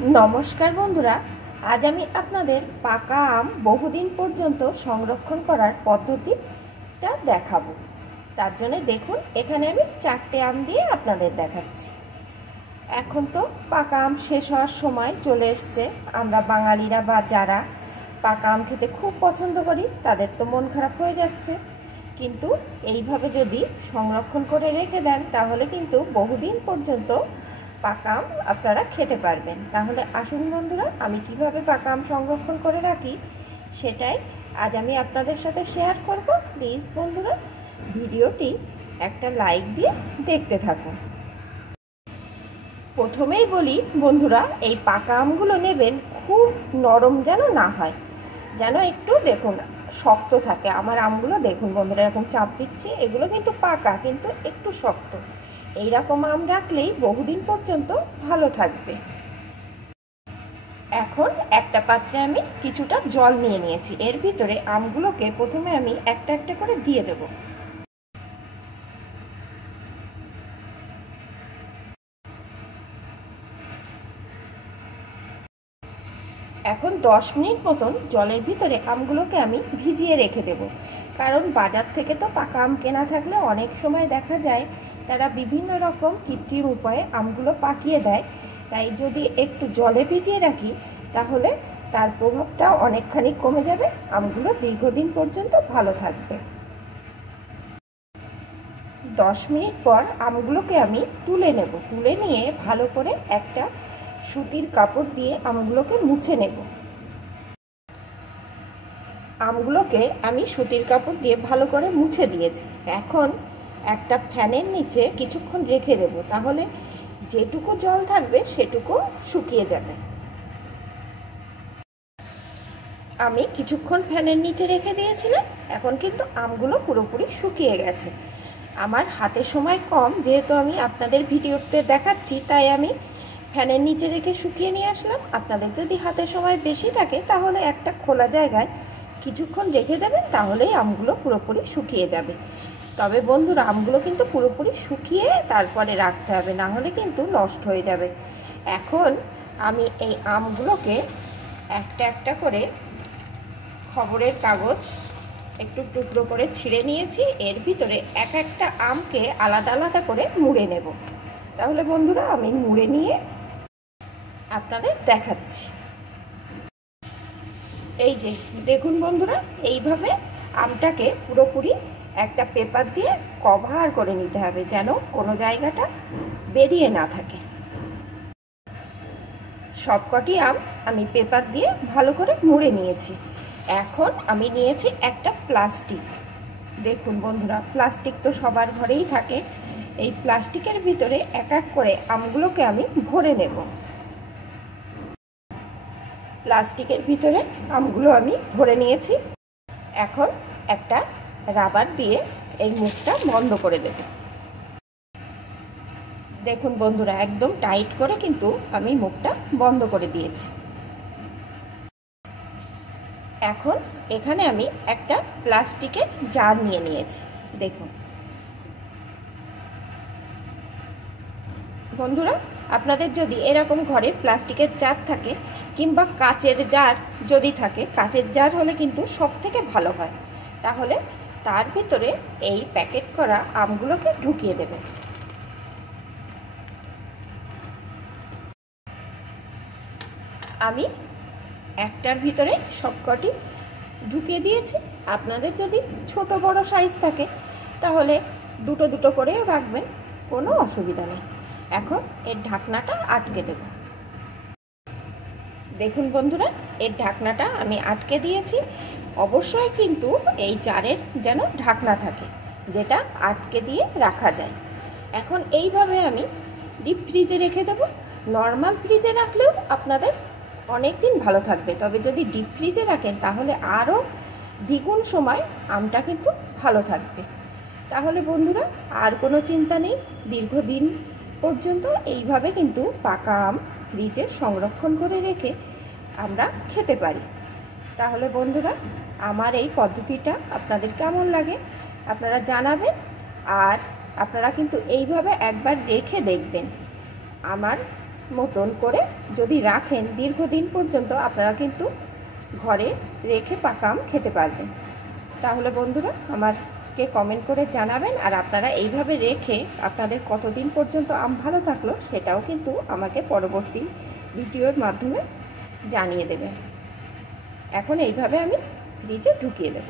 নমস্কার বন্ধুরা, আজ আমি আপনাদের পাকা আম বহুদিন পর্যন্ত সংরক্ষণ করার পদ্ধতিটা দেখাবো। তার জন্য দেখুন, এখানে আমি 4টে আম দিয়ে আপনাদের দেখাচ্ছি। এখন তো পাকা আম শেষ হওয়ার সময় চলে এসছে। আমরা বাঙালিরা বা যারা পাকা আম খেতে খুব পছন্দ করি তাদের তো মন খারাপ হয়ে যাচ্ছে, কিন্তু এইভাবে যদি সংরক্ষণ করে রেখে দেন তাহলে কিন্তু বহুদিন পর্যন্ত পাকা আম আপনারা খেতে পারবেন। তাহলে আসুন বন্ধুরা, আমি কিভাবে পাকা আম সংরক্ষণ করে রাখি সেটাই আজ আমি আপনাদের সাথে শেয়ার করব। প্লিজ বন্ধুরা, ভিডিওটি একটা লাইক দিয়ে দেখতে থাকুন। প্রথমেই বলি বন্ধুরা, এই পাকা আমগুলো নেবেন খুব নরম যেন না হয়, যেন একটু দেখুন শক্ত থাকে। আমার আমগুলো দেখুন বন্ধুরা, এরকম চাপ দিচ্ছে, এগুলো কিন্তু পাকা কিন্তু একটু শক্ত। এইরকম আম রাখলেই বহুদিন পর্যন্ত ভালো থাকবে। এখন একটা পাত্রে আমি কিছুটা জল নিয়ে নিয়েছি, এর ভিতরে আমগুলোকে প্রথমে আমি একটা একটা করে দিয়ে দেব। এখন 10 মিনিট মতন জলের ভিতরে আমগুলোকে আমি ভিজিয়ে রেখে দেব। কারণ বাজার থেকে তো পাকা আম কেনা থাকলে অনেক সময় দেখা যায় তারা বিভিন্ন রকম কৃত্রিম উপায়ে আমগুলো পাকিয়ে দেয়। তাই যদি একটু জলে ভিজিয়ে রাখি তাহলে তার প্রভাবটা অনেকখানি কমে যাবে, আমগুলো দীর্ঘদিন পর্যন্ত ভালো থাকবে। 10 মিনিট পর আমগুলোকে আমি তুলে নেব। তুলে নিয়ে ভালো করে একটা সুতির কাপড় দিয়ে আমগুলোকে মুছে নেব। আমগুলোকে আমি সুতির কাপড় দিয়ে ভালো করে মুছে দিয়েছি। এখন একটা ফ্যানের নিচে কিছুক্ষণ রেখে দেব, তাহলে যেটুকু জল থাকবে সেটুকু শুকিয়ে যাবে। আমি কিছুক্ষণ ফ্যানের নিচে রেখে দিয়েছিলাম, এখন কিন্তু আমগুলো পুরোপুরি শুকিয়ে গেছে। আমার হাতে সময় কম, যেহেতু আমি আপনাদের ভিডিওতে দেখাচ্ছি তাই আমি ফ্যানের নিচে রেখে শুকিয়ে নিয়ে আসলাম। আপনাদের যদি হাতে সময় বেশি থাকে তাহলে একটা খোলা জায়গায় কিছুক্ষণ রেখে দেবেন, তাহলেই আমগুলো পুরোপুরি শুকিয়ে যাবে। তবে বন্ধুরা, আমগুলো কিন্তু পুরোপুরি শুকিয়ে তারপরে রাখতে হবে, না হলে কিন্তু নষ্ট হয়ে যাবে। এখন আমি এই আমগুলোকে একটা একটা করে খবরের কাগজ একটু টুকরো করে ছিঁড়ে নিয়েছি, এর ভিতরে এক একটা আমকে আলাদা আলাদা করে মুড়ে নেব। তাহলে বন্ধুরা, আমি মুড়ে নিয়ে আপনাদের দেখাচ্ছি। এই যে দেখুন বন্ধুরা, এইভাবে আমটাকে পুরোপুরি একটা পেপার দিয়ে কভার করে নিতে হবে, যেন কোনো জায়গাটা বেরিয়ে না থাকে। সবকটি আম আমি পেপার দিয়ে ভালো করে মুড়ে নিয়েছি। এখন আমি নিয়েছি একটা প্লাস্টিক। দেখুন বন্ধুরা, প্লাস্টিক তো সবার ঘরেই থাকে। এই প্লাস্টিকের ভিতরে এক এক করে আমগুলোকে আমি ভরে নেব। প্লাস্টিকের ভিতরে আমগুলো আমি ভরে নিয়েছি। এখন একটা রাবার দিয়ে এই মুখটা বন্ধ করে দেব। দেখুন বন্ধুরা, একদম টাইট করে কিন্তু আমি মুখটা বন্ধ করে দিয়েছি। এখন এখানে আমি একটা প্লাস্টিকের জার নিয়ে নিয়েছি। দেখুন বন্ধুরা, আপনাদের যদি এরকম ঘরে প্লাস্টিকের জার থাকে কিংবা কাচের জার যদি থাকে, কাচের জার হলে কিন্তু সব থেকে ভালো হয়। তাহলে তার ভিতরে এই প্যাকেট করা আমগুলোকে ঢুকিয়ে দেবেন। আমি একটার ভিতরে সবকটি ঢুকিয়ে দিয়েছি। আপনাদের যদি ছোট বড় সাইজ থাকে তাহলে দুটো দুটো করেও রাখবেন, কোনো অসুবিধা নেই। এখন এর ঢাকনাটা আটকে দেব। দেখুন বন্ধুরা, এর ঢাকনাটা আমি আটকে দিয়েছি। অবশ্যই কিন্তু এই জারের যেন ঢাকনা থাকে, যেটা আটকে দিয়ে রাখা যায়। এখন এইভাবে আমি ডিপ ফ্রিজে রেখে দেব। নর্মাল ফ্রিজে রাখলেও আপনাদের অনেক দিন ভালো থাকবে, তবে যদি ডিপ ফ্রিজে রাখেন তাহলে আরও দ্বিগুণ সময় আমটা কিন্তু ভালো থাকবে। তাহলে বন্ধুরা, আর কোনো চিন্তা নেই, দীর্ঘদিন পর্যন্ত এইভাবে কিন্তু পাকা আম ফ্রিজে সংরক্ষণ করে রেখে আমরা খেতে পারি। তাহলে বন্ধুরা, আমার এই পদ্ধতিটা আপনাদের কেমন লাগে আপনারা জানাবেন, আর আপনারা কিন্তু এইভাবে একবার রেখে দেখবেন। আমার মতন করে যদি রাখেন দীর্ঘদিন পর্যন্ত আপনারা কিন্তু ঘরে রেখে পাকা আম খেতে পারবেন। তাহলে বন্ধুরা আমাকে কমেন্ট করে জানাবেন, আর আপনারা এইভাবে রেখে আপনাদের কতদিন পর্যন্ত আম ভালো থাকলো সেটাও কিন্তু আমাকে পরবর্তী ভিডিওর মাধ্যমে জানিয়ে দেবেন। এখন এইভাবে আমি ফ্রিজে ঢুকিয়ে দেব।